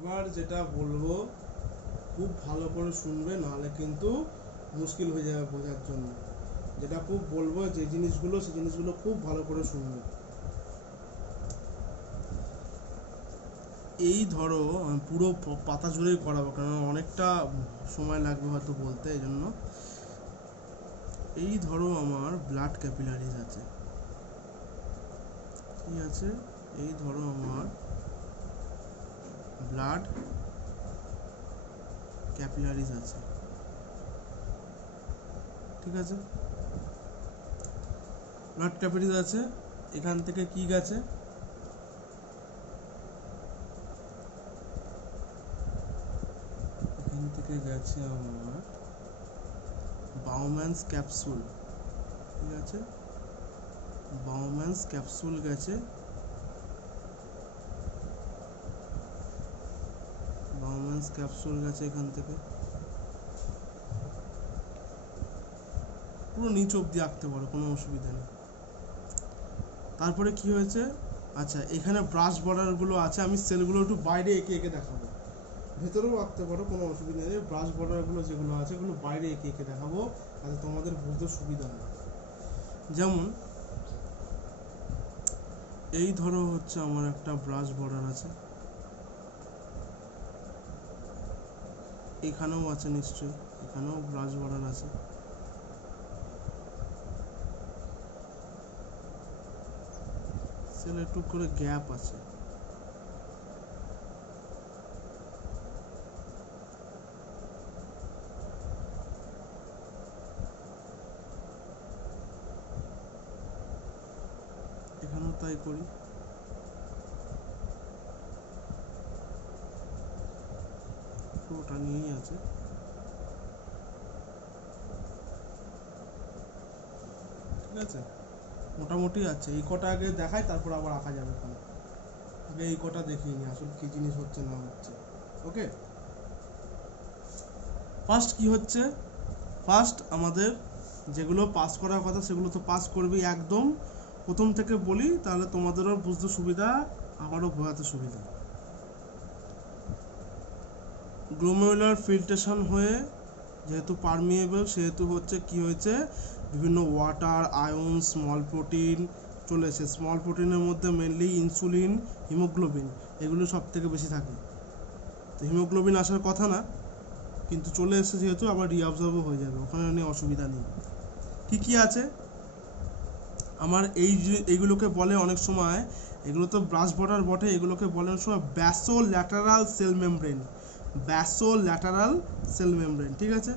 এবার যেটা বলবো খুব ভালো করে শুনবে, নাহলে কিন্তু মুশকিল হয়ে যাবে বোঝার জন্য। যেটা খুব বলবো যে জিনিসগুলো, সেই জিনিসগুলো খুব ভালো করে শুনবে। এই ধরো আমি পুরো পাতা জুড়েই করাবো, কারণ অনেকটা সময় লাগবে হয়তো বলতে, এই জন্য। এই ধরো আমার ব্লাড ক্যাপিলারিজ আছে, ঠিক আছে? এই ধরো আমার ব্লাড ক্যাপিলারিজ আছে, ঠিক আছে? ব্লাড ক্যাপিলারিজ আছে, এখান থেকে কি গেছে? এখান থেকে গেছে আমার বাউম্যানস ক্যাপসুল, ঠিক আছে? বাউম্যানস ক্যাপসুল গেছে, বাউম্যানস ক্যাপসুল গেছে এখান থেকে, পুরো নিচ অবধি আঁকতে পারো, কোনো অসুবিধা নেই। তারপরে কি হয়েছে, আচ্ছা এখানে ব্রাশ বর্ডারগুলো আছে, আমি সেলগুলো একটু বাইরে এঁকে এঁকে দেখাবো, ভেতরেও আঁকতে পারো, কোনো অসুবিধা নেই। ব্রাশ বর্ডারগুলো যেগুলো আছে এগুলো বাইরে এঁকে এঁকে দেখাবো, তাতে তোমাদের বুঝতে সুবিধা হয়। যেমন এই ধরো হচ্ছে আমার একটা ব্রাশ বর্ডার আছে, এখানেও আছে নিশ্চয়ই, এখানেও ব্রাশ বর্ডার আছে, সেল একটু করে গ্যাপ আছে, এখানেও তাই করি। পুরোটা নিয়েই আছে, ঠিক আছে? মোটামুটি আছে, এই কটা আগে দেখাই, তারপর আবার আঁকা যাবে। ওখানে আগে এই কটা দেখিয়ে নি আসলে কি জিনিস হচ্ছে না হচ্ছে। ওকে, ফার্স্ট কি হচ্ছে, ফার্স্ট আমাদের যেগুলো পাস করার কথা সেগুলো তো পাস করবি একদম। প্রথম থেকে বলি তাহলে তোমাদেরও বুঝতে সুবিধা, আমারও বোঝাতে সুবিধা। গ্লোমেরুলার ফিল্ট্রেশন হয়ে যেহেতু পারমিয়েবল, সেহেতু হচ্ছে কি হয়েছে, বিভিন্ন ওয়াটার, আয়ন, স্মল প্রোটিন চলে এসে, স্মল প্রোটিনের মধ্যে মেনলি ইনসুলিন, হিমোগ্লোবিন, এগুলো সব থেকে বেশি থাকে। তো হিমোগ্লোবিন আসার কথা না, কিন্তু চলে এসে যেহেতু আবার রিঅবজর্বও হয়ে যাবে, ওখানে নিয়ে অসুবিধা নেই। কী কী আছে আমার, এইগুলোকে বলে অনেক সময়, এগুলো তো ব্রাশ বর্ডার বটে, এগুলোকে বলে অনেক সময় basolateral cell membrane, basolateral cell membrane, ঠিক আছে?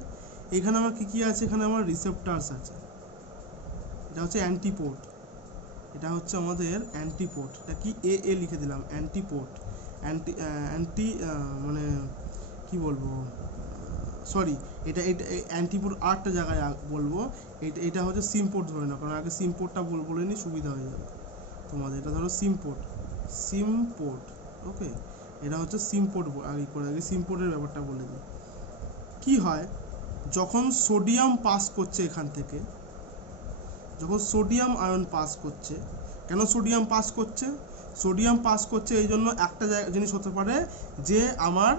এখানে আমার কী কী আছে, এখানে আমার রিসেপ্টার্স আছে, এটা হচ্ছে অ্যান্টিপোর্ট, এটা হচ্ছে আমাদের অ্যান্টিপোর্ট, এটা কি এ লিখে দিলাম, অ্যান্টিপোর্ট, অ্যান্টি মানে কি বলবো, সরি, এটা এটা অ্যান্টিপোর্ট আটটা জায়গায় বলবো, এটা হচ্ছে সিমপোর্ট ধরে না, কারণ আগে সিমপোর্টটা বলে নিই, সুবিধা হয়ে যাবে তোমাদের। এটা ধরো সিমপোর্ট, সিমপোর্ট, ওকে? এটা হচ্ছে সিমপোর্ট, আগে সিমপোর্টের ব্যাপারটা বলে দিই। কি হয়, যখন সোডিয়াম পাস করছে এখান থেকে, যখন সোডিয়াম আয়ন পাস করছে, কেন সোডিয়াম পাস করছে, সোডিয়াম পাস করছে এই জন্য একটা জিনিস হতে পারে যে আমার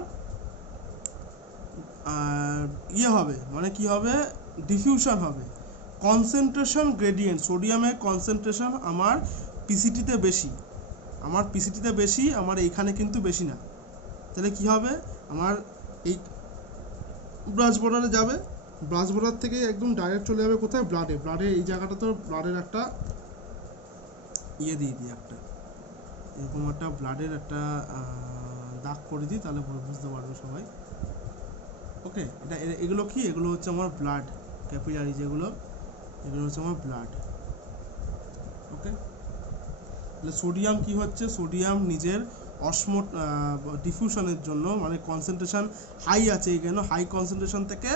ইয়ে হবে, মানে কি হবে, ডিফিউশন হবে, কনসেন্ট্রেশন গ্রেডিয়েন্ট, সোডিয়ামের কনসেন্ট্রেশন আমার পিসিটিতে বেশি, আমার পিসিটিতে বেশি, আমার এইখানে কিন্তু বেশি না। তাহলে কি হবে, আমার এই ব্রাশ বর্ডারে যাবে, ব্রাশ বর্ডার থেকে একদম ডাইরেক্ট চলে যাবে কোথায়, ব্লাডে, ব্লাডে এই জায়গাটা তো ব্লাডের একটা ইয়ে দিয়ে দিই, একটা এরকম একটা ব্লাডের একটা দাগ করে দিই, তাহলে বুঝতে পারবে সবাই। ওকে, এগুলো কি, এগুলো হচ্ছে আমার ব্লাড ক্যাপিলারি, যেগুলো এগুলো হচ্ছে আমার ব্লাড। ওকে, তাহলে সোডিয়াম কি হচ্ছে, সোডিয়াম নিজের অসমোট ডিফিউশনের জন্য, মানে কনসেন্ট্রেশন হাই আছে, এখানে হাই কনসেন্ট্রেশন থেকে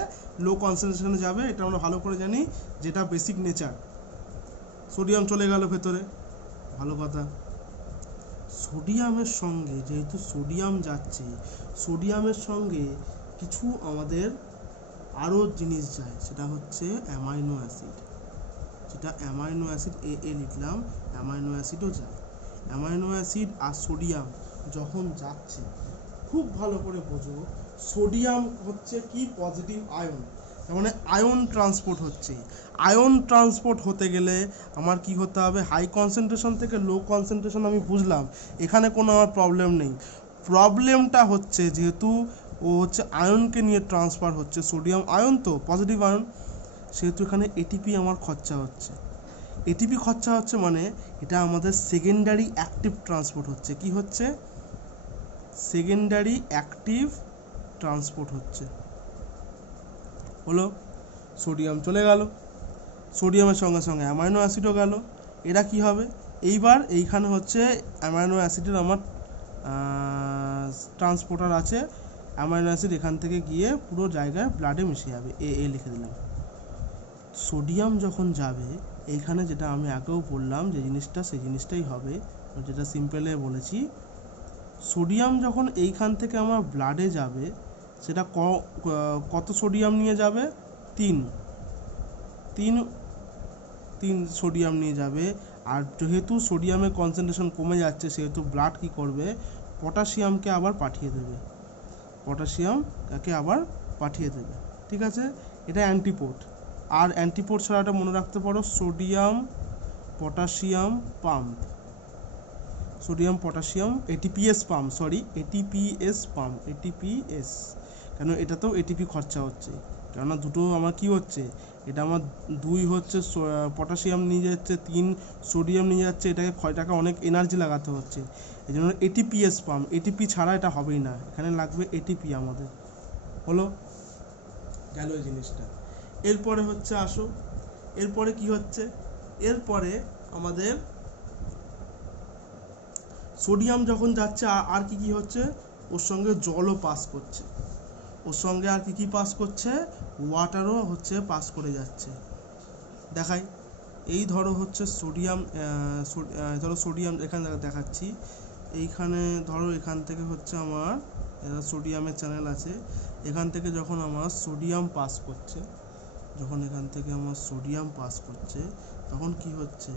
লো কনসেন্ট্রেশনে যাবে, এটা আমরা ভালো করে জানি, যেটা বেসিক নেচার। সোডিয়াম চলে গেল ভেতরে, ভালো কথা। সোডিয়ামের সঙ্গে, যেহেতু সোডিয়াম যাচ্ছে, সোডিয়ামের সঙ্গে কিছু আমাদের আরও জিনিস যায়, সেটা হচ্ছে অ্যামাইনো অ্যাসিড, যেটা অ্যামাইনো অ্যাসিড এ লিখলাম, অ্যামাইনো অ্যাসিডও যায়। অ্যামাইনো অ্যাসিড আর সোডিয়াম যখন যাচ্ছে, খুব ভালো করে বোঝো, সোডিয়াম হচ্ছে কি পজিটিভ আয়ন, তার মানে আয়ন ট্রান্সপোর্ট হচ্ছে। আয়ন ট্রান্সপোর্ট হতে গেলে আমার কি হতে হবে, হাই কনসেন্ট্রেশন থেকে লো কনসেন্ট্রেশন আমি বুঝলাম, এখানে কোনো আমার প্রবলেম নেই। প্রবলেমটা হচ্ছে যেহেতু ও হচ্ছে আয়নকে নিয়ে ট্রান্সফার হচ্ছে, সোডিয়াম আয়ন তো পজিটিভ আয়ন, সেহেতু এখানে এটিপি আমার খরচা হচ্ছে। এটিপি খরচা হচ্ছে মানে এটা আমাদের সেকেন্ডারি অ্যাক্টিভ ট্রান্সপোর্ট হচ্ছে। কি হচ্ছে? সেকেন্ডারি অ্যাক্টিভ ট্রান্সপোর্ট হচ্ছে। হলো, সোডিয়াম চলে গেল, সোডিয়ামের সঙ্গে সঙ্গে অ্যামাইনো অ্যাসিডও গেল। এরা কি হবে, এইবার এইখানে হচ্ছে অ্যামাইনো অ্যাসিডের আমার ট্রান্সপোর্টার আছে, অ্যামাইনো অ্যাসিড এখান থেকে গিয়ে পুরো জায়গায় ব্লাডে মিশে যাবে, এ লিখে দিলাম। সোডিয়াম যখন যাবে এইখানে, যেটা আমি আগেও বললাম যে জিনিসটা, সেই জিনিসটাই হবে, যেটা সিম্পলে বলেছি। সোডিয়াম যখন এইখান থেকে আমার ব্লাডে যাবে, সেটা কত সোডিয়াম নিয়ে যাবে? তিন সোডিয়াম নিয়ে যাবে। আর যেহেতু সোডিয়ামের কনসেন্ট্রেশন কমে যাচ্ছে, সেহেতু ব্লাড কি করবে, পটাশিয়ামকে আবার পাঠিয়ে দেবে, ঠিক আছে? এটা অ্যান্টিপোড। আর অ্যান্টিপোড ছাড়াটা মনে রাখতে পারো, sodium potassium pump, ATPase pump, কেন এটাতেও এটিপি খরচা হচ্ছে, কেননা দুটো আমার কি হচ্ছে, এটা আমার 2 হচ্ছে পটাশিয়াম নিয়ে যাচ্ছে, 3 সোডিয়াম নিয়ে যাচ্ছে, এটাকে অনেক এনার্জি লাগাতে হচ্ছে, এই জন্য এটিপিএস পাম্প, এটিপি ছাড়া এটা হবেই না, এখানে লাগবে এটিপি আমাদের। হলো, গেল এই জিনিসটা। এরপরে হচ্ছে আসো, এরপরে কি হচ্ছে, এরপরে আমাদের সোডিয়াম যখন যাচ্ছে আর কি হচ্ছে, ওর সঙ্গে জলও পাস করছে, ওর সঙ্গে আর কি পাস করছে, ওয়াটারও হচ্ছে পাস করে যাচ্ছে। দেখাই, এই ধরো হচ্ছে সোডিয়াম, সোডিয়াম এখানে দেখাচ্ছি, এইখানে ধরো এখান থেকে হচ্ছে আমার সোডিয়ামের চ্যানেল আছে, এখান থেকে যখন আমার সোডিয়াম পাস করছে, তখন কি হচ্ছে,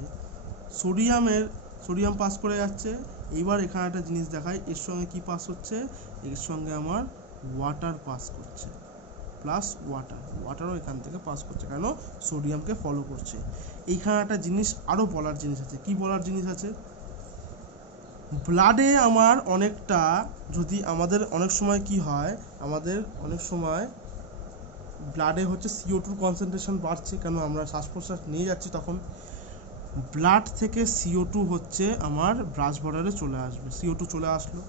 সোডিয়াম পাস করে যাচ্ছে। এইবার এখানে একটা জিনিস দেখাই, এর সঙ্গে কি পাস হচ্ছে, এর সঙ্গে আমার ওয়াটার পাস করছে, প্লাস ওয়াটারও এখান থেকে পাস করছে, কেন সোডিয়ামকে ফলো করছে। এইখানে একটা জিনিস আরও বলার জিনিস আছে, কি বলার জিনিস আছে, ব্লাডে আমার অনেকটা, যদি আমাদের অনেক সময় কি হয়, আমাদের অনেক সময় ব্লাডে হচ্ছে CO2 কনসেন্ট্রেশন বাড়ছে, কেন আমরা শ্বাস প্রশ্বাস নিয়ে যাচ্ছি, তখন ব্লাড থেকে CO2 হচ্ছে আমার ব্রাশ বর্ডারে চলে আসবে, CO2 চলে আসলো।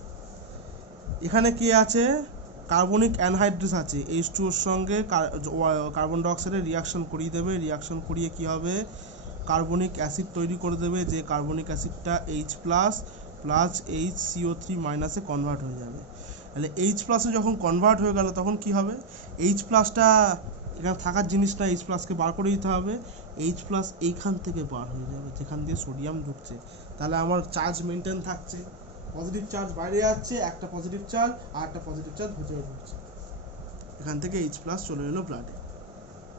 এখানে কি আছে, কার্বনিক অ্যানহাইড্রেস আছে, H2O এর সঙ্গে কার্বন ডাইঅক্সাইডের রিয়াকশন করিয়ে দেবে, রিয়াকশন করিয়ে কি হবে, কার্বনিক অ্যাসিড তৈরি করে দেবে, যে কার্বনিক অ্যাসিডটা H+ প্লাস HCO3 মাইনাসে কনভার্ট হয়ে যাবে। তাহলে H+ যখন কনভার্ট হয়ে গেল, তখন কি হবে, H+টা এখানে থাকার জিনিস না, H+কে বার করে দিতে হবে, H+ এইখান থেকে বার হয়ে যাবে, যেখান দিয়ে সোডিয়াম ঢুকছে। তাহলে আমার চার্জ মেনটেন থাকছে, পজিটিভ চার্জ বাইরে যাচ্ছে, একটা পজিটিভ চার্জ আর একটা পজিটিভ চার্জ ভিতরে ঢুকছে, এখান থেকে H+ চলে এলো ব্লাডে,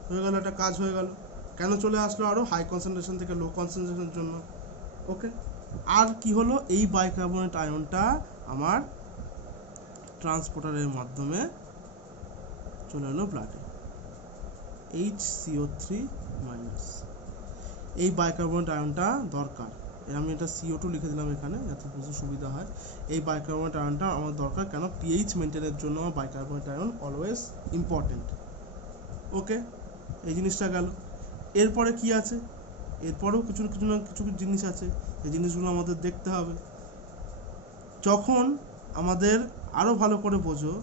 হয়ে গেল, একটা কাজ হয়ে গেল। কেন চলে আসলো, আরও হাই কনসেন্ট্রেশন থেকে লো কনসেন্ট্রেশনের জন্য। ওকে, আর কি হলো, এই বাইকার্বনেট আয়নটা আমার ট্রান্সপোর্টারের মাধ্যমে চলে এলো ব্লাডে, HCO3 মাইনাস। এই বাইকার্বনেট আয়নটা দরকার, আমি এটা CO2 লিখে দিলাম এখানে যাতে বুঝতে সুবিধা হয়। এই বাইকার্বনেট আয়নটা আমার দরকার, কেন পিএইচ মেনটেনের জন্য বাইকার্বনেট আয়ন অলওয়েজ ইম্পর্টেন্ট। ওকে, এই জিনিসটা গেল। এরপরে কি আছে, এরপরেও কিছু জিনিস আছে, এই জিনিসগুলো আমাদের দেখতে হবে। যখন আমাদের, আরও ভালো করে বোঝো,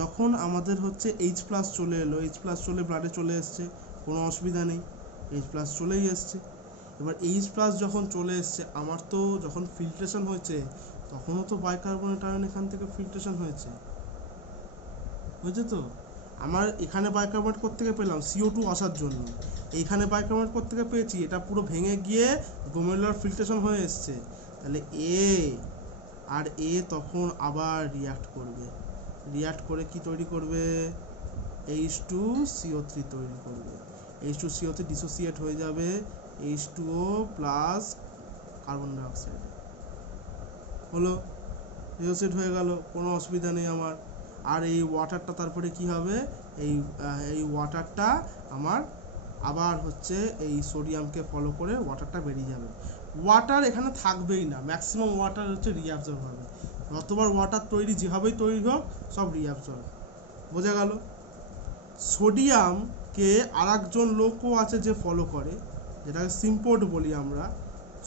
যখন আমাদের হচ্ছে H+ চলে এলো, H+ চলে ব্লাডে চলে এসছে, কোনো অসুবিধা নেই, H+ চলেই এসছে। এবার H+ যখন চলে এসছে, আমার তো যখন ফিল্ট্রেশন হয়েছে, তখনও তো বাইকার্বনেট আয়ন এখান থেকে ফিল্ট্রেশন হয়েছে তো, আমার এখানে বাইকার্বনেট কোত্থেকে পেলাম, CO2 আসার জন্য, এইখানে বাইকার্বনেট কোত্থেকে পেয়েছি, এটা পুরো ভেঙে গিয়ে গ্লোমেরুলার ফিল্ট্রেশন হয়ে এসছে। তাহলে A তখন আবার রিয়াক্ট করে কি তৈরি করবে, H2CO3 তৈরি করবে, H2CO3 ডিসোসিয়েট হয়ে যাবে H2O প্লাস কার্বন ডাইঅক্সাইড। হলো, রিওসিড হয়ে গেল, কোনো অসুবিধা নেই আমার। আর এই ওয়াটারটা তারপরে কি হবে, এই ওয়াটারটা আমার আবার হচ্ছে এই সোডিয়ামকে ফলো করে ওয়াটারটা বেরিয়ে যাবে। ওয়াটার এখানে থাকবেই না, ম্যাক্সিমাম ওয়াটার হচ্ছে রিঅ্যাবজর্ব হবে। যতবার ওয়াটার তৈরি যেভাবেই তৈরি হোক সব রিঅ্যাবজর্ব। বোঝা গেল? সোডিয়ামকে আর একজন লোকও আছে যে ফলো করে, যেটাকে সিম্পোর্ট বলি আমরা।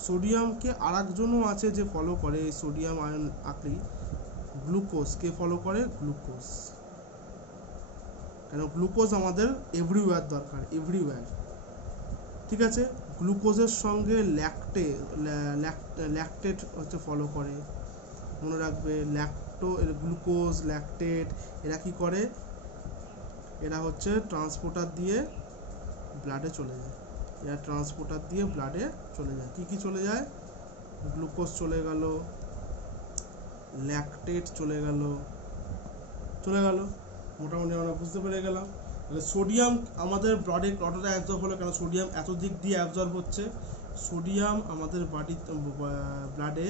সোডিয়ামকে আর একজনও আছে যে ফলো করে, এই সোডিয়াম আয়ন আকৃতি গ্লুকোজকে ফলো করে, গ্লুকোজ। কেন গ্লুকোজ আমাদের এভরিওয়্যার দরকার, এভরিওয়্যার। ঠিক আছে, গ্লুকোজের সঙ্গে ল্যাকটেট হচ্ছে ফলো করে, মনে রাখবে। গ্লুকোজ, ল্যাকটেট এরা কি করে, এরা হচ্ছে ট্রান্সপোর্টার দিয়ে ব্লাডে চলে যায়। এরা ট্রান্সপোর্টার দিয়ে ব্লাডে চলে যায়। কি কি চলে যায়? গ্লুকোজ চলে গেল, ল্যাকটেট চলে গেল, মোটামুটি আমরা বুঝতে পেরে গেলাম। তাহলে সোডিয়াম আমাদের ব্লাডে কতটা অ্যাবজর্ব হলো, কেন সোডিয়াম এত দিক দিয়ে অ্যাবজর্ব হচ্ছে। সোডিয়াম আমাদের ব্লাডে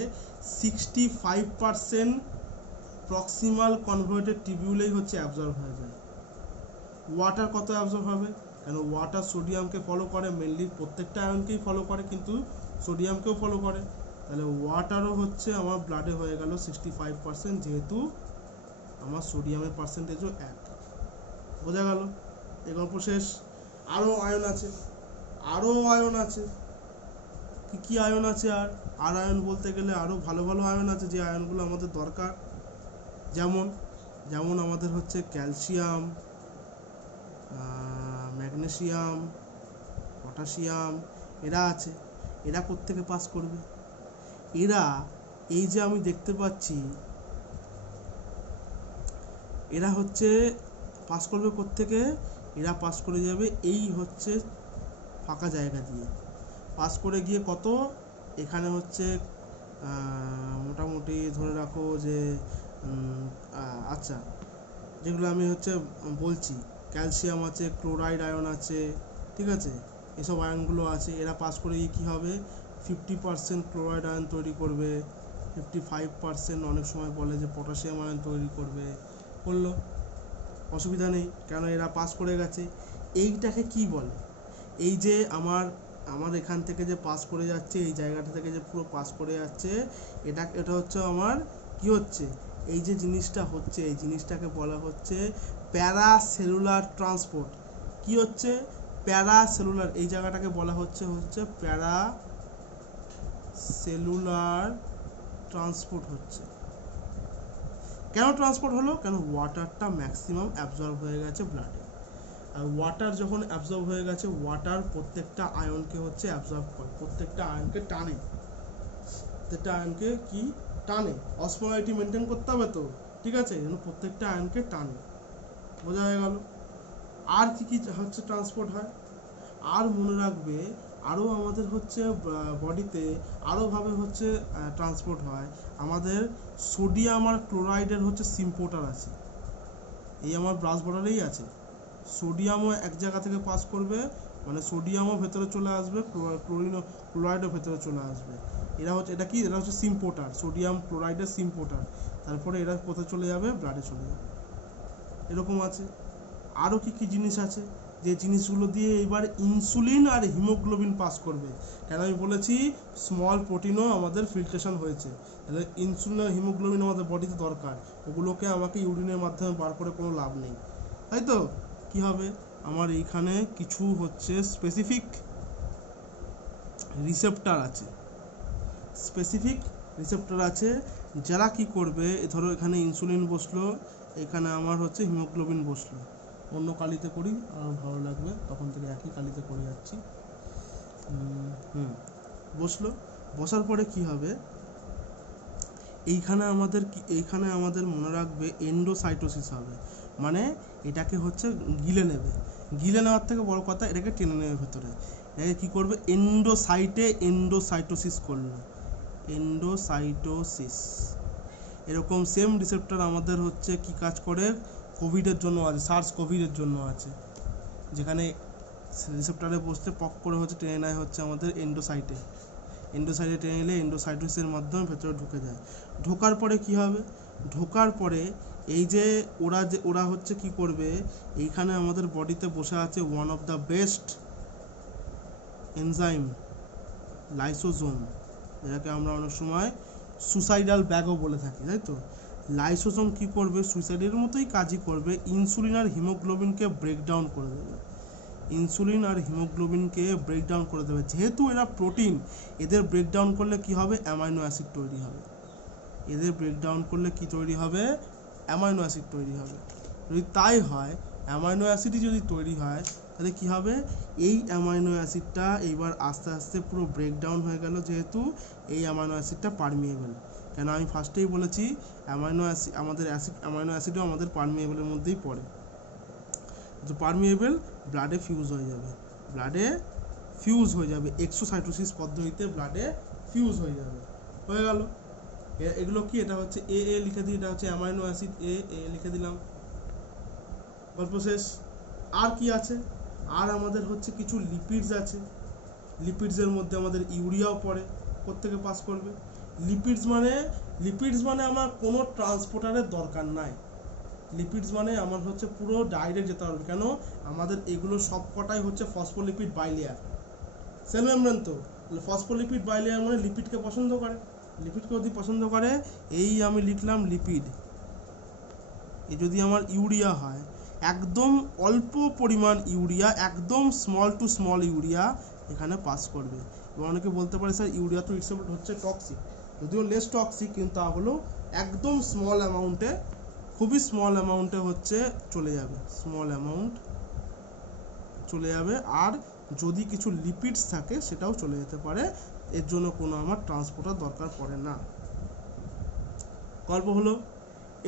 65% প্রক্সিমাল কনভার্টেড টিবিউলেই হচ্ছে অ্যাবজর্ব হয়ে যায়। ওয়াটার কত অ্যাবজর্ব হবে, কেন ওয়াটার সোডিয়ামকে ফলো করে, মেনলি প্রত্যেকটা আয়নকেই ফলো করে, কিন্তু সোডিয়ামকেও ফলো করে। তাহলে ওয়াটারও হচ্ছে আমার ব্লাডে হয়ে গেল 65%, যেহেতু আমার সোডিয়ামের পার্সেন্টেজও 1। বোঝা গেল? এই গল্প শেষ। আরও আয়ন আছে, কি আয়ন আছে? আর আয়ন বলতে গেলে আরও ভালো ভালো আয়ন আছে, যে আয়নগুলো আমাদের দরকার। যেমন আমাদের হচ্ছে ক্যালসিয়াম, ম্যাগনেসিয়াম, পটাশিয়াম, এরা আছে। এরা কোত্থেকে পাস করবে? এরা এই যে আমি দেখতে পাচ্ছি, এরা হচ্ছে পাস করবে কোত্থেকে? এরা পাস করে যাবে এই হচ্ছে ফাঁকা জায়গা দিয়ে, পাস করে গিয়ে কত এখানে হচ্ছে মোটামুটি ধরে রাখো যে আচ্ছা, যেগুলো আমি হচ্ছে বলছি, ক্যালসিয়াম আছে, ক্লোরাইড আয়ন আছে, ঠিক আছে, এসব আয়নগুলো আছে। এরা পাস করে গিয়ে কী হবে, 50% ক্লোরাইড আয়ন তৈরি করবে, 55% অনেক সময় বলে যে পটাশিয়াম আয়ন তৈরি করলো, অসুবিধা নেই, কেন এরা পাস করে গেছে। এইটাকে কি বলে? এই যে আমার এখান থেকে যে পাস করে যাচ্ছে, এই জায়গাটা থেকে যে পুরো পাস করে যাচ্ছে, এটা হচ্ছে আমার কি হচ্ছে, এই যে জিনিসটা হচ্ছে, এই জিনিসটাকে বলা হচ্ছে প্যারাসেলুলার ট্রান্সপোর্ট। কি হচ্ছে? প্যারাসেলুলার, এই জায়গাটাকে বলা হচ্ছে প্যারাসেলুলার ট্রান্সপোর্ট হচ্ছে। কেন ট্রান্সপোর্ট হলো? কেন ওয়াটারটা ম্যাক্সিমাম অ্যাবজর্ব হয়ে গেছে ব্লাডে। আর ওয়াটার যখন অ্যাবজর্ব হয়ে গেছে, ওয়াটার প্রত্যেকটা আয়নকে হচ্ছে অ্যাবজর্ব করে, প্রত্যেকটা আয়নকে টানে, প্রত্যেকটা আয়নকে কি টানে, অসমোলারিটি মেনটেন করতে হবে তো, ঠিক আছে, যেন প্রত্যেকটা আয়নকে টানে। বোঝা হয়ে গেল? আর কি কি হচ্ছে ট্রান্সপোর্ট হয়? আর মনে রাখবে, আরও আমাদের হচ্ছে বডিতে আরোভাবে হচ্ছে ট্রান্সপোর্ট হয়। আমাদের সোডিয়াম আর ক্লোরাইডের হচ্ছে সিম্পোর্টার আছে, এই আমার ব্রাশ বর্ডারেই আছে। সোডিয়ামও এক জায়গা থেকে পাস করবে, মানে সোডিয়ামও ভেতরে চলে আসবে, ক্লোরাইডও ভেতরে চলে আসবে। এরা হচ্ছে সিম্পোর্টার, সোডিয়াম ক্লোরাইডের সিম্পোর্টার। তারপরে এরা কোথায় চলে যাবে? ব্লাডে চলে যাবে। এরকম আছে। আরও কি কি জিনিস আছে, যে জিনিসগুলো দিয়ে এবার ইনসুলিন আর হিমোগ্লোবিন পাস করবে। কেন আমি বলেছি স্মল প্রোটিনও আমাদের ফিল্ট্রেশন হয়েছে, তাহলে ইনসুলিন আর হিমোগ্লোবিন আমাদের বডিতে দরকার। ওগুলোকে আমাকে ইউরিনের মাধ্যমে বার করে কোনো লাভ নেই, তাই তো? কি হবে, আমার এইখানে কিছু হচ্ছে স্পেসিফিক রিসেপ্টর আছে, যারা কি করবে, ধরো এখানে ইনসুলিন বসলো, এখানে আমার হচ্ছে হিমোগ্লোবিন বসলো, অন্য কালিতে করি আর ভালো লাগবে, তখন থেকে একই কালিতে করে যাচ্ছি। বসার পরে কি হবে, এইখানে আমাদের মনে রাখবে এন্ডোসাইটোসিস হবে, মানে এটাকে হচ্ছে গিলে নেওয়ার থেকে বড় কথা, এটাকে টেনে নেবে ভেতরে। এটাকে কী করবে, এন্ডোসাইটোসিস করলো, এন্ডোসাইটোসিস। এরকম সেম রিসেপ্টর আমাদের হচ্ছে কি কাজ করে, কোভিডের জন্য আছে, সার্স কোভিডের জন্য আছে, যেখানে রিসেপ্টরে বসতে পক করে হচ্ছে টেনে নেয় হচ্ছে আমাদের এন্ডোসাইটে। এন্ডোসাইটে টেনে নিলে এন্ডোসাইটোসিসের মাধ্যমে ভেতরে ঢুকে যায়। ঢোকার পরে কি হবে, ঢোকার পরে এই যে ওরা হচ্ছে কি করবে, এইখানে আমাদের বডিতে বসে আছে one of the best enzyme lysosome, যেটাকে আমরা অনেক সময় সুসাইডাল ব্যাগও বলে থাকি, তাই তো। লাইসোজোম কি করবে, সুইসাইডের মতোই কাজই করবে, ইনসুলিন আর হিমোগ্লোবিনকে ব্রেকডাউন করে দেবে। ইনসুলিন আর হিমোগ্লোবিনকে ব্রেকডাউন করে দেবে। যেহেতু এরা প্রোটিন, এদের ব্রেকডাউন করলে কি হবে, অ্যামাইনো অ্যাসিড তৈরি হবে। এদের ব্রেকডাউন করলে কি তৈরি হবে, অ্যামাইনো অ্যাসিড তৈরি হবে। যদি তাই হয়, অ্যামাইনো অ্যাসিডই যদি তৈরি হয়, তাহলে কি হবে, এই অ্যামাইনো অ্যাসিডটা এইবার আস্তে আস্তে পুরো ব্রেকডাউন হয়ে গেল, যেহেতু এই অ্যামাইনো অ্যাসিডটা পারমিয়েবল। কেন আমি ফার্স্টেই বলেছি অ্যামাইনো অ্যাসিডও আমাদের পারমিয়েবলের মধ্যেই পড়ে। তো পারমিয়েবল ব্লাডে ফিউজ হয়ে যাবে, এক্সোসাইটোসিস পদ্ধতিতে ব্লাডে ফিউজ হয়ে যাবে। হয়ে গেল। এগুলো কি, এটা হচ্ছে এ লিখে দিই, এটা হচ্ছে অ্যামাইনো অ্যাসিড এ লিখে দিলাম, গল্প শেষ। আর কি আছে, আর আমাদের হচ্ছে কিছু লিপিডস আছে। লিপিডসের মধ্যে আমাদের ইউরিয়াও পড়ে। কোত্থেকে পাস করবে, লিপিডস মানে আমার কোনো ট্রান্সপোর্টারের দরকার নাই। লিপিডস মানে আমার হচ্ছে পুরো ডাইরেক্ট যেতে পারবে। কেন, আমাদের এগুলো সব কটাই হচ্ছে ফসফোলিপিড বাইলেয়ার, সেল মেমব্রেন। তো ফসফোলিপিড বাইলেয়ার মানে লিপিডকে পছন্দ করে। লিপিডকে যদি পছন্দ করে, এই আমি লিখলাম লিপিড। এ যদি আমার ইউরিয়া হয়, একদম অল্প পরিমাণ ইউরিয়া, একদম স্মল টু স্মল ইউরিয়া এখানে পাস করবে। এবং অনেকে বলতে পারে স্যার ইউরিয়া তো ইটস হচ্ছে টক্সিক, যদিও লেস টক্সিক, কিন্তু তাহলেও একদম স্মল অ্যামাউন্টে, খুবই স্মল অ্যামাউন্টে হচ্ছে চলে যাবে, স্মল অ্যামাউন্ট চলে যাবে। আর যদি কিছু লিপিডস থাকে সেটাও চলে যেতে পারে, এর জন্য কোনো আমার ট্রান্সপোর্টার দরকার পড়ে না। গল্প হলো।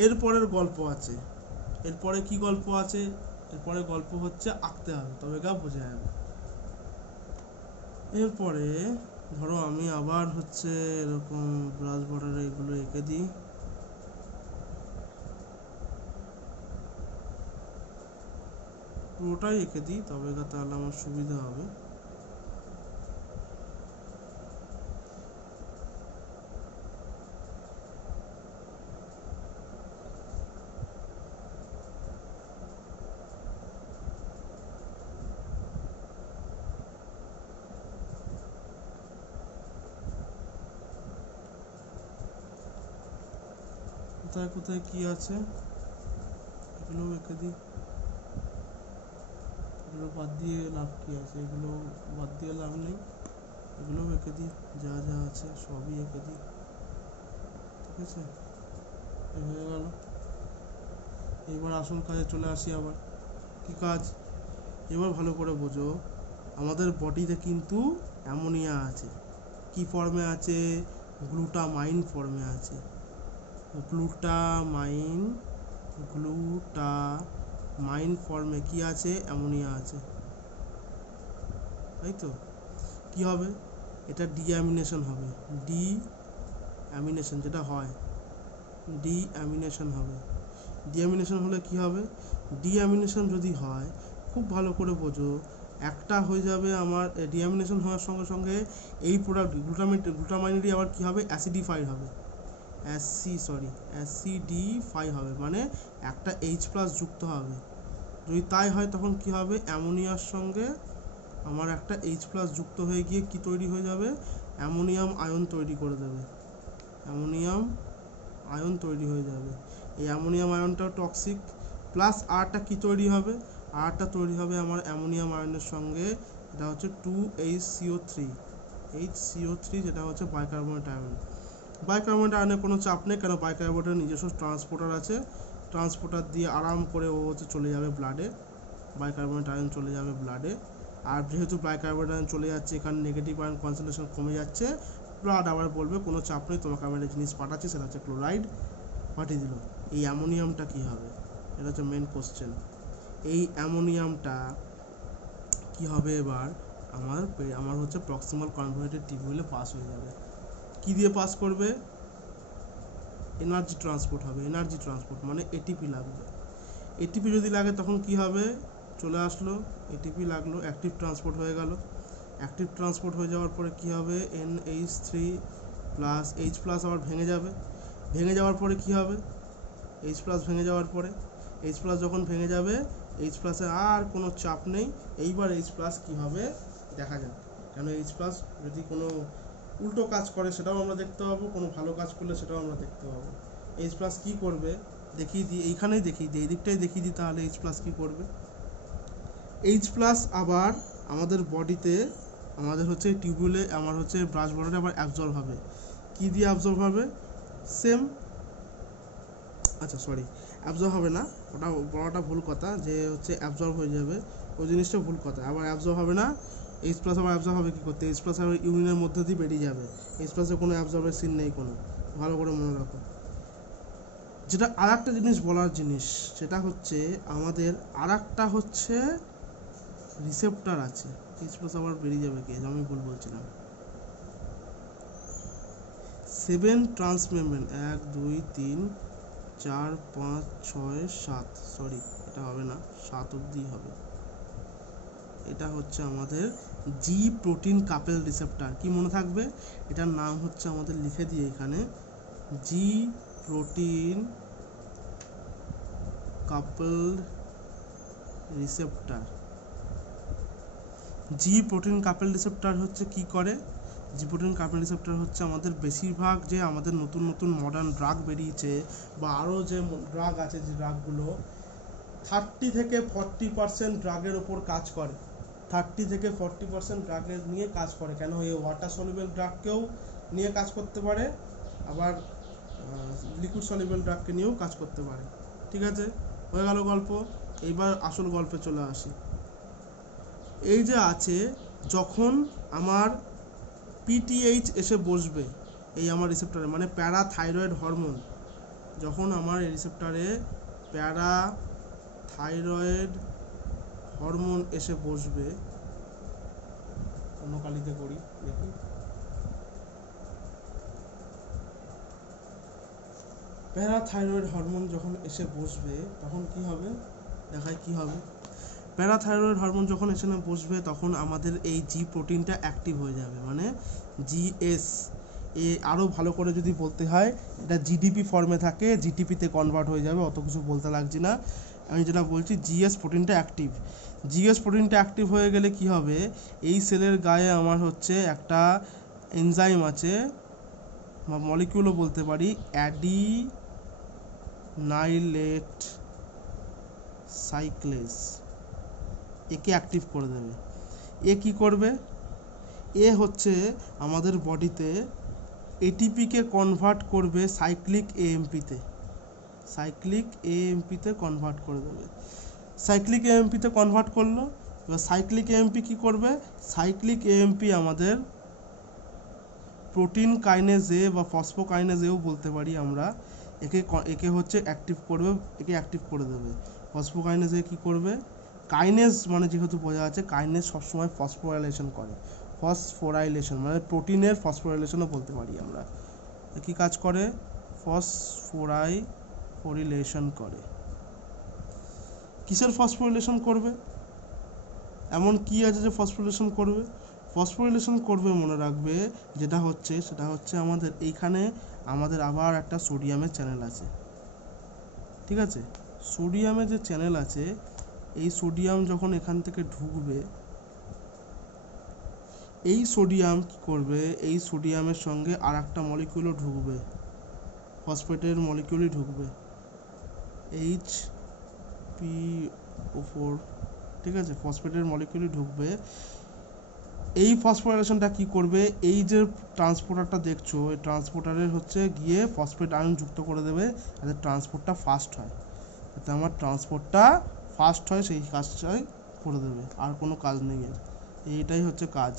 এরপরের গল্প আছে, এরপরে কি গল্প আছে, এরপরে গল্প হচ্ছে আঁকতে হবে, তবে গা বোঝা যাবে। এরপরে ধরো আমি আবার হচ্ছে এরকম ব্রাশ বর্ডারে এগুলো এঁকে দিই, পুরোটাই এঁকে দিই, তবে গা তাহলে আমার সুবিধা হবে। কোথায় কোথায় কি আছে এগুলো এঁকে দিই। এগুলো বাদ দিয়ে লাভ কি আছে, এগুলো বাদ দিয়ে লাভ নেই, এগুলোও এঁকে দিই, যা যা আছে সবই এঁকে দিই। ঠিক আছে, হয়ে গেল। এবার আসল কাজে চলে আসি। আবার কি কাজ, এবার ভালো করে বোঝো। আমাদের বডিতে কিন্তু অ্যামোনিয়া আছে। কি ফর্মে আছে, গ্লুটামাইন ফর্মে আছে। গ্লুটামাইন ফর্মে কি আছে, অ্যামোনিয়া আছে, তাই তো। কি হবে, এটা ডিঅ্যামিনেশন হবে, ডিঅ্যামিনেশন যেটা হয়, ডিঅ্যামিনেশন হবে। ডিঅ্যামিনেশন হলে কি হবে, ডিঅ্যামিনেশন যদি হয়, খুব ভালো করে বোঝো, একটা হয়ে যাবে আমার ডিঅ্যামিনেশন হওয়ার সঙ্গে সঙ্গে এই প্রোডাক্ট গ্লুটামাইনেরই আবার কি হবে, অ্যাসিডিফাই হবে, অ্যাসিডিফাই হবে, মানে একটা H+ যুক্ত হবে। যদি তাই হয় তখন কি হবে, অ্যামোনিয়ার সঙ্গে আমার একটা H+ যুক্ত হয়ে গিয়ে কি তৈরি হয়ে যাবে, অ্যামোনিয়াম আয়ন তৈরি করে দেবে, অ্যামোনিয়াম আয়ন তৈরি হয়ে যাবে। এই অ্যামোনিয়াম আয়নটাও টক্সিক। প্লাস আরটা কি তৈরি হবে, আরটা তৈরি হবে আমার অ্যামোনিয়াম আয়নের সঙ্গে, এটা হচ্ছে 2HCO3, যেটা হচ্ছে বাইকার্বনেট আয়ন। বাইকার্বনেট আয়নের কোনো চাপ নেই, কেন বাইকার্বনেটের নিজস্ব ট্রান্সপোর্টার আছে, ট্রান্সপোর্টার দিয়ে আরাম করে ও হচ্ছে চলে যাবে ব্লাডে, বাইকার্বনেট আয়ন চলে যাবে ব্লাডে। আর যেহেতু বাইকার্বনেট আয়ন চলে যাচ্ছে, এখানে নেগেটিভ আয়ন কনসেন্ট্রেশন কমে যাচ্ছে, ব্লাড আবার বলবে কোনো চাপ নেই, তোমাকে আমি একটা জিনিস পাঠাচ্ছি, সেটা হচ্ছে ক্লোরাইড, পাঠিয়ে দিল। এই অ্যামোনিয়ামটা কি হবে, এটা হচ্ছে মেন কোশ্চেন। এই অ্যামোনিয়ামটা কি হবে, এবার আমার হচ্ছে প্রক্সিমাল কনভলিউটেড টিউবুলে পাস হয়ে যাবে। কি দিয়ে পাস করবে, এনার্জি ট্রান্সপোর্ট হবে, এনার্জি ট্রান্সপোর্ট মানে এটিপি লাগবে। এটিপি যদি লাগে তখন কি হবে, চলে আসলো এটিপি লাগলো, অ্যাক্টিভ ট্রান্সপোর্ট হয়ে গেল। অ্যাক্টিভ ট্রান্সপোর্ট হয়ে যাওয়ার পরে কী হবে, NH3 প্লাস H প্লাস আবার ভেঙে যাবে, ভেঙে যাওয়ার পরে কী হবে, H প্লাস ভেঙে যাওয়ার পরে H প্লাস যখন ভেঙে যাবে H প্লাসে আর কোনো চাপ নেই, এইবার H প্লাস কী হবে দেখা যাক, কেন H প্লাস যদি কোনো উল্টো কাজ করে সেটাও আমরা দেখতে পাবো, কোনো ভালো কাজ করলে সেটাও আমরা দেখতে পাবো। H প্লাস কী করবে দেখিয়ে দিই, এইখানেই দেখিয়ে দিই, এই দিকটাই দেখিয়ে দিই, তাহলে H প্লাস কী করবে। H প্লাস আবার আমাদের বডিতে আমাদের হচ্ছে টিউবুলে আমার হচ্ছে ব্রাশ বর্ডারে আবার অ্যাবজর্ব হবে, কী দিয়ে অ্যাবজর্ব হবে, সেম, আচ্ছা সরি অ্যাবজর্ব হবে না, ওটা বড়টা ভুল কথা, যে হচ্ছে অ্যাবজর্ব হয়ে যাবে ওই জিনিসটা ভুল কথা, আবার অ্যাবজর্ব হবে না, H প্লাস আবার অ্যাবজর্ব হবে কী করতে, H প্লাস আবার ইউরিনের মধ্যে দিয়ে বেরিয়ে যাবে, H প্লাসে কোনো অ্যাবজর্বের সিন নেই কোনো, ভালো করে মনে রাখো। যেটা আর একটা জিনিস বলার জিনিস, সেটা হচ্ছে আমাদের আর একটা হচ্ছে রিসেপ্টার আছে, H প্লাস আবার বেরিয়ে যাবে কি, আমি ভুল বলছিলাম, 7 ট্রান্সমেমব্রেন 1 2 3 4 5 6 7, সরি এটা হবে না, 7 অবধি হবে, এটা হচ্ছে আমাদের জি প্রোটিন কাপেল রিসেপ্টার, কি মনে থাকবে, এটার নাম হচ্ছে আমাদের লিখে দিয়ে এখানে জি প্রোটিন কাপল রিসেপ্টার। জি প্রোটিন কাপেল রিসেপ্টার হচ্ছে কি করে, জি প্রোটিন কাপেল রিসেপ্টার হচ্ছে আমাদের বেশিরভাগ যে আমাদের নতুন নতুন মডার্ন ড্রাগ বেরিয়েছে বা আরও যে ড্রাগ আছে, যে ড্রাগগুলো 30 থেকে 40% ড্রাগের ওপর কাজ করে, 30 থেকে 40% ড্রাগের নিয়ে কাজ করে, কেন এই ওয়াটার সলিউবল ড্রাগকেও নিয়ে কাজ করতে পারে, আবার লিকুইড সলিউবল ড্রাগকে নিয়েও কাজ করতে পারে। ঠিক আছে, হয়ে গেল গল্প, এইবার আসল গল্পে চলে আসি। এই যে আছে, যখন আমার PTH এসে বসবে এই আমার রিসেপ্টরে, মানে প্যারাথাইরয়েড হরমোন, যখন আমার এই রিসেপ্টরে প্যারাথাইরয়েড হরমোন এসে বসবে, অন্য কালিতে করি দেখি, প্যারাথাইরয়েড হরমোন যখন এসে বসবে তখন কি হবে, দেখায় কি হবে, প্যারাথাইরয়েড হরমোন যখন এসে বসবে তখন আমাদের এই জি প্রোটিনটা অ্যাক্টিভ হয়ে যাবে, মানে জিএস, এ আরও ভালো করে যদি বলতে হয় এটা জিডিপি ফর্মে থাকে, জিটিপিতে কনভার্ট হয়ে যাবে, অত কিছু বলতে লাগছে না, আমি যেটা বলছি জিএস প্রোটিনটা অ্যাক্টিভ, জিএস প্রোটিনটা অ্যাক্টিভ হয়ে গেলে কি হবে, এই সেলের গায়ে আমার হচ্ছে একটা এনজাইম আছে বা মলিকিউলও বলতে পারি, অ্যাডিনাইলেট সাইক্লেস, একে অ্যাক্টিভ করে দেবে। এ কি করবে, এ হচ্ছে আমাদের বডিতে এটিপিকে কনভার্ট করবে সাইক্লিক এএমপিতে, সাইক্লিক এএমপিতে কনভার্ট করে দেবে, সাইক্লিক এএমপিতে কনভার্ট করলো, এবার সাইক্লিক এএমপি কি করবে, সাইক্লিক এএমপি আমাদের প্রোটিন কাইনেজ এ বা ফসফোকাইনেজ এও বলতে পারি আমরা, একে হচ্ছে অ্যাক্টিভ করবে, একে অ্যাক্টিভ করে দেবে। ফসফোকাইনেজ এ কী করবে, কাইনেজ মানে যেহেতু বোঝা আছে, কাইনেজ সবসময় ফসফোরাইলেশন করে, ফসফোরাইলেশন মানে প্রোটিনের ফসফোরাইলেশনও বলতে পারি আমরা, কী কাজ করে, ফসফোরাইলেশন করে। কিসের ফসফোরিলেশন করবে, এমন কি আছে যে ফসফোরিলেশন করবে, ফসফোরিলেশন করবে মনে রাখবে, যেটা হচ্ছে সেটা হচ্ছে আমাদের এইখানে আমাদের আবার একটা সোডিয়ামের চ্যানেল আছে, ঠিক আছে, সোডিয়ামের যে চ্যানেল আছে, এই সোডিয়াম যখন এখান থেকে ঢুকবে, এই সোডিয়াম কি করবে, এই সোডিয়ামের সঙ্গে আর একটা মলিকিউলও ঢুকবে, ফসফেটের মলিকিউলই ঢুকবে, HPO4, ঠিক আছে, ফসফেটের মলিকিউলই ঢুকবে। এই ফসফোরাইলেশনটা কি করবে, এই যে ট্রান্সপোর্টারটা দেখছো, এই ট্রান্সপোর্টারের হচ্ছে গিয়ে ফসফেট আয়ন যুক্ত করে দেবে, যাতে ট্রান্সপোর্টটা ফাস্ট হয়, যাতে আমার ট্রান্সপোর্টটা ফাস্ট হয়, সেই কাজটাই করে দেবে, আর কোনো কাজ নেই এর, এইটাই হচ্ছে কাজ।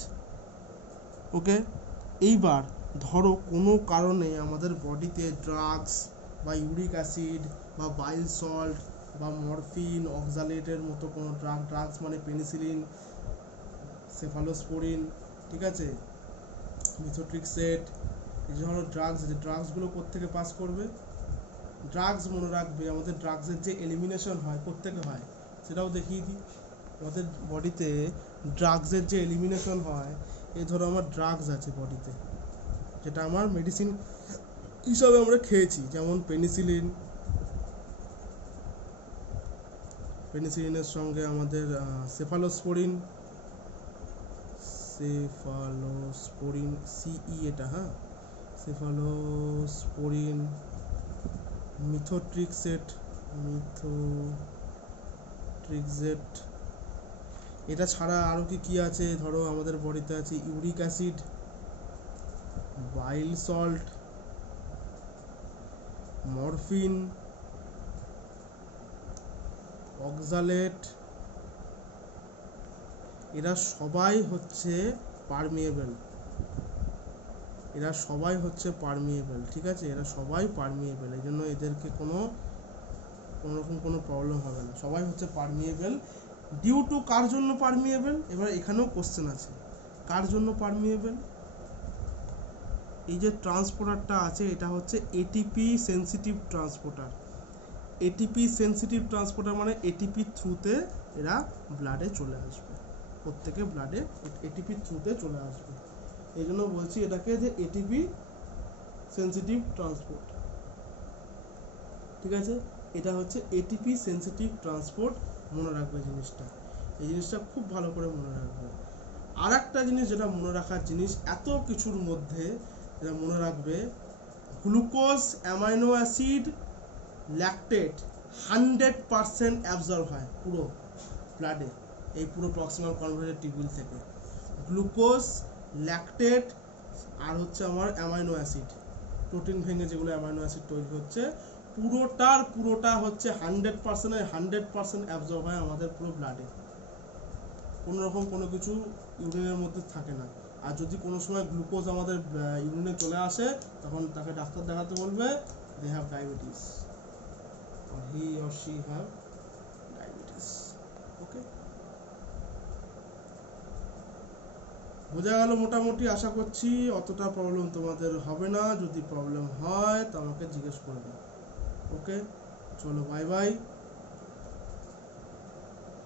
ওকে, এইবার ধরো কোনো কারণে আমাদের বডিতে ড্রাগস বা ইউরিক অ্যাসিড বা বাইল সল্ট বা মরফিন, অক্সালেটের মতো কোনো ড্রাগস মানে পেনিসিলিন, সেফালোস্পোরিন, ঠিক আছে, মিথোট্রিক্সেট, এই ধরনের ড্রাগস, যে ড্রাগসগুলো কোত্থেকে পাস করবে, ড্রাগস মনে রাখবে আমাদের ড্রাগসের যে এলিমিনেশন হয় কোত্থেকে হয় সেটাও দেখিয়ে দিই, আমাদের বডিতে ড্রাগসের যে এলিমিনেশন হয়, এই ধরো আমার ড্রাগস আছে বডিতে, যেটা আমার মেডিসিন হিসাবে আমরা খেয়েছি, যেমন পেনিসিলিনের সঙ্গে আমাদের সেফালোস্পোরিন সিই, এটা হ্যাঁ, সেফালোস্পোরিন, মিথোট্রিক্সেট, এটা ছাড়া আরও কি আছে, ধরো আমাদের বডিতে আছে uric acid, bile salt, morphine, oxalate, এরা সবাই হচ্ছে পারমিয়েবল, ঠিক আছে, এরা সবাই পারমিয়েবল, এই জন্য এদেরকে কোনো রকম কোনো প্রবলেম হবে না, সবাই হচ্ছে পারমিয়েবল। ডিউ টু কার জন্য পারমিয়েবল, এবার এখানেও কোশ্চেন আছে, কার জন্য পারমিয়েবল? এই যে ট্রান্সপোর্টারটা আছে, এটা হচ্ছে ATP sensitive transporter. ATP sensitive transporter মানে এটিপি থ্রুতে এরা ব্লাডে চলে আসবে, প্রত্যেকে ব্লাডে এটিপি থ্রুতে চলে আসবে, এই জন্য বলছি এটাকে যে এটিপি সেন্সিটিভ ট্রান্সপোর্ট, ঠিক আছে, এটা হচ্ছে এটিপি সেন্সিটিভ ট্রান্সপোর্ট, মনে রাখবে জিনিসটা, এই জিনিসটা খুব ভালো করে মনে রাখবে। আর একটা জিনিস যেটা মনে রাখার জিনিস, এত কিছুর মধ্যে যেটা মনে রাখবে, glucose, amino acid, lactate 100% absorb হয় পুরো ব্লাডে, এই পুরো প্রক্সিমাল কনভার্জেন্ট টিউবিল থেকে। গ্লুকোজ, ল্যাকটেট আর হচ্ছে আমার অ্যামাইনো অ্যাসিড, প্রোটিন ভেঙে যেগুলো অ্যামাইনো অ্যাসিড তৈরি হচ্ছে, পুরোটা হচ্ছে 100% অ্যাবজর্ব হয় আমাদের পুরো ব্লাডে, কোনো রকম কোনো কিছু ইউরিনের মধ্যে থাকে না। আর যদি কোনো সময় গ্লুকোজ আমাদের ইউরিনে চলে আসে, তখন তাকে ডাক্তার দেখাতে বলবে they have diabetes, or he or she have diabetes. Okay, বোঝা গেল মোটামুটি, আশা করছি অতটা প্রবলেম তোমাদের হবে না, যদি প্রবলেম হয় তো আমাকে জিজ্ঞেস করবে। ওকে, চলো বাই বাই।